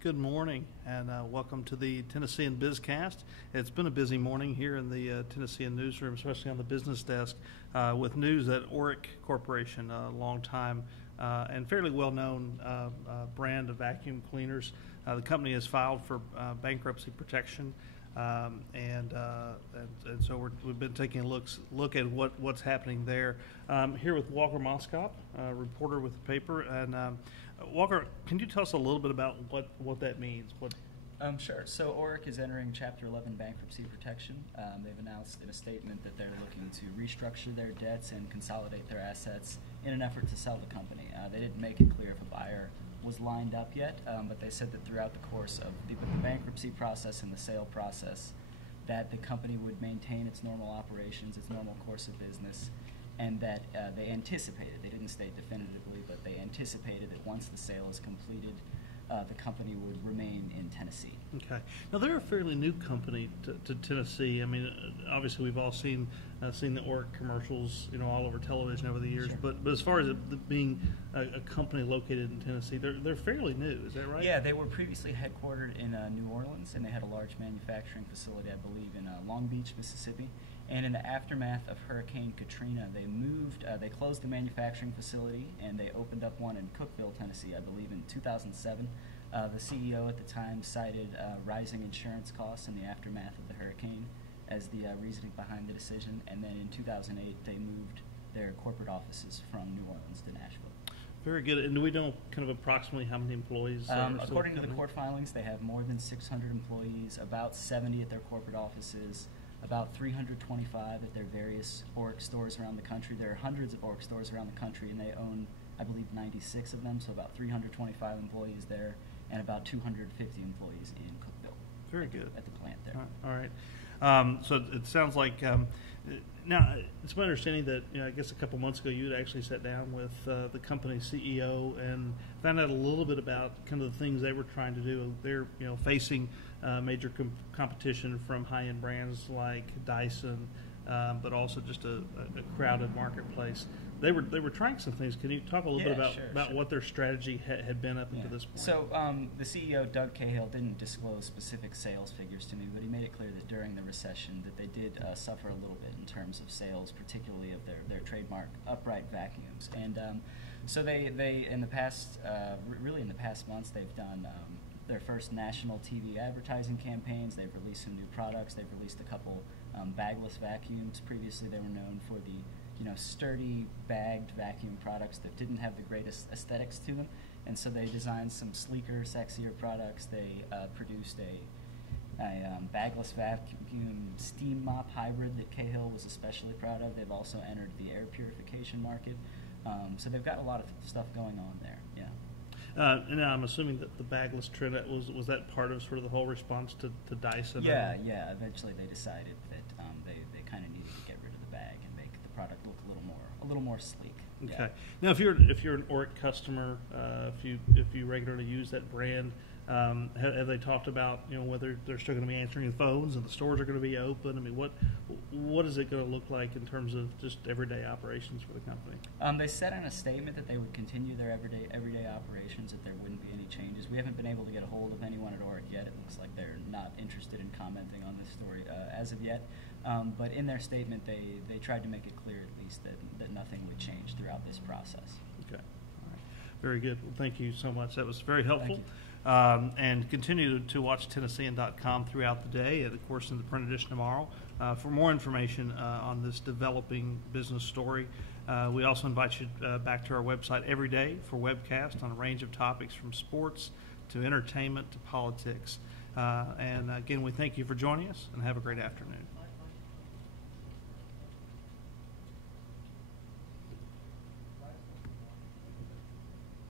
Good morning, and welcome to the Tennessean Bizcast. It's been a busy morning here in the Tennessean newsroom, especially on the business desk, with news that Oreck Corporation, a long-time and fairly well-known brand of vacuum cleaners, the company has filed for bankruptcy protection, and so we've been taking a look at what's happening there. Here with Walker Moskop, reporter with the paper, and Walker, can you tell us a little bit about what that means? Sure. So Oreck is entering Chapter 11 bankruptcy protection. They've announced in a statement that they're looking to restructure their debts and consolidate their assets in an effort to sell the company. They didn't make it clear if a buyer was lined up yet, but they said that throughout the course of the bankruptcy process and the sale process, that the company would maintain its normal operations, its normal course of business, and that they anticipated, they didn't state definitively, but they anticipated that once the sale is completed, the company would remain in Tennessee. Okay. Now, they're a fairly new company to Tennessee. I mean, obviously, we've all seen the Oreck commercials, all over television over the years. Sure. But as far as it being a company located in Tennessee, they're fairly new. Is that right? Yeah, they were previously headquartered in New Orleans, and they had a large manufacturing facility, I believe, in Long Beach, Mississippi. And in the aftermath of Hurricane Katrina, they closed the manufacturing facility, and they opened up one in Cookeville, Tennessee, I believe, in 2007. The CEO at the time cited rising insurance costs in the aftermath of the hurricane as the reasoning behind the decision. And then in 2008, they moved their corporate offices from New Orleans to Nashville. Very good. And do we know kind of approximately how many employees? According to the court filings, they have more than 600 employees, about 70 at their corporate offices, about 325 at their various Oreck stores around the country. There are hundreds of Oreck stores around the country, and they own, I believe, 96 of them, so about 325 employees there, and about 250 employees in Cookeville. Very good. At the plant there. All right. So it sounds like, now, it's my understanding that, I guess a couple months ago you had actually sat down with the company's CEO and found out a little bit about kind of the things they were trying to do. They're, facing major competition from high-end brands like Dyson, but also just a crowded marketplace. They were trying some things. Can you talk a little bit about what their strategy had been up until this point? So the CEO, Doug Cahill, didn't disclose specific sales figures to me, but he made it clear that during the recession that they did suffer a little bit in terms of sales, particularly of their trademark upright vacuums. And so they in the past, really in the past months, they've done their first national TV advertising campaigns. They've released some new products. They've released a couple bagless vacuums. Previously, they were known for the sturdy bagged vacuum products that didn't have the greatest aesthetics to them, and so they designed some sleeker, sexier products. They produced a bagless vacuum steam mop hybrid that Cahill was especially proud of. They've also entered the air purification market, so they've got a lot of stuff going on there. Yeah. And I'm assuming that the bagless trend was that part of sort of the whole response to Dyson. Yeah. Eventually, they decided that they kind of needed to get rid of the bag and make the product look a little more sleek. Okay. Yeah. Now, if you're an Oreck customer, if you regularly use that brand, have they talked about whether they're still going to be answering the phones and the stores are going to be open? I mean, what is it going to look like in terms of just everyday operations for the company? They said in a statement that they would continue their everyday operations, that there wouldn't be any changes. We haven't been able to get a hold of anyone at Oreck yet. It looks like they're not interested in commenting on this story as of yet. But in their statement, they tried to make it clear at least that nothing would change throughout this process. Okay. All right. Very good. Well, thank you so much. That was very helpful. And continue to watch Tennessean.com throughout the day, and of course in the print edition tomorrow, for more information on this developing business story. We also invite you back to our website every day for Webcast on a range of topics from sports to entertainment to politics. And again, we thank you for joining us, and have a great afternoon.